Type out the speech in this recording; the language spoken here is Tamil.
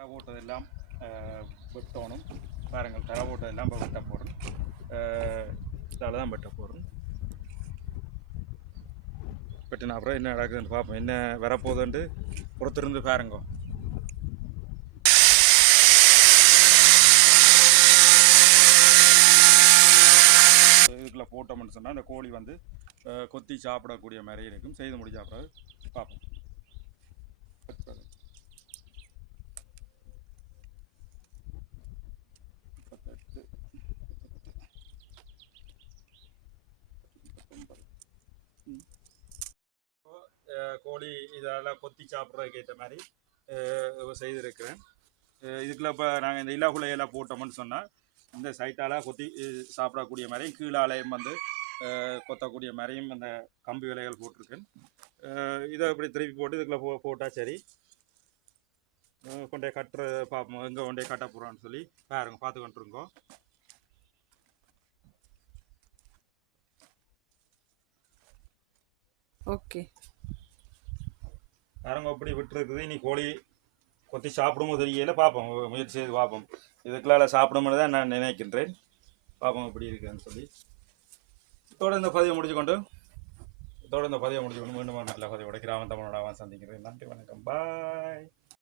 தர போட்டதெல்லாம் அஹ், வெட்டணும். பாருங்கள் தர போட்டதெல்லாம் இப்போ வெட்ட போடணும் இதால் தான் வெட்ட போகிறோம் வெட்டின அப்புறம் என்ன நடக்குதுன்னு பார்ப்போம் என்ன வரப்போகுதுன்ட்டு பொறுத்திருந்து பாருங்க. இதுக்குள்ளே போட்டோம்னு சொன்னால் அந்த கோழி வந்து கொத்தி சாப்பிடக்கூடிய மாதிரி இருக்கும். செய்து முடிஞ்ச அப்புறம் பார்ப்போம் கோழி இதெல்லாம் கொத்தி சாப்பிட்றதுக்கு ஏற்ற மாதிரி செய்திருக்கிறேன். இதுக்குள்ள இப்போ நாங்கள் இந்த இலகுலையெல்லாம் போட்டோம்னு சொன்னால் இந்த சைட்டால் கொத்தி சாப்பிடக்கூடிய மாதிரியும் கீழாலையும் வந்து கொத்தக்கூடிய மாதிரியும் அந்த கம்பி விலைகள் போட்டிருக்கேன். இதை இப்படி திருப்பி போட்டு இதுக்குள்ளே போ போட்டால் சரி. கொண்டே கட்டுற பார்ப்போம் எங்கே கொண்டே கட்ட போகிறோன்னு சொல்லி பாருங்க பார்த்து கொண்டுருங்கோ ஓகே. பாருங்க அப்படி விட்டுருக்குது. இனி கோழி கொத்தி சாப்பிடுமோ தெரியல. பார்ப்போம். முயற்சி செய்து பார்ப்போம். இதுக்கெல்லாம் சாப்பிடும்னு தான் நான் நினைக்கின்றேன். பார்ப்போம் இப்படி இருக்குன்னு சொல்லி. இதோட இந்த பதிவை முடிச்சுக்கொண்டு இதோட இந்த பதிவை முடிச்சுக்கொண்டு மீண்டும் நல்ல பதிவோட கிராம தமிழோட சந்திக்கிறேன். நன்றி வணக்கம். பாய்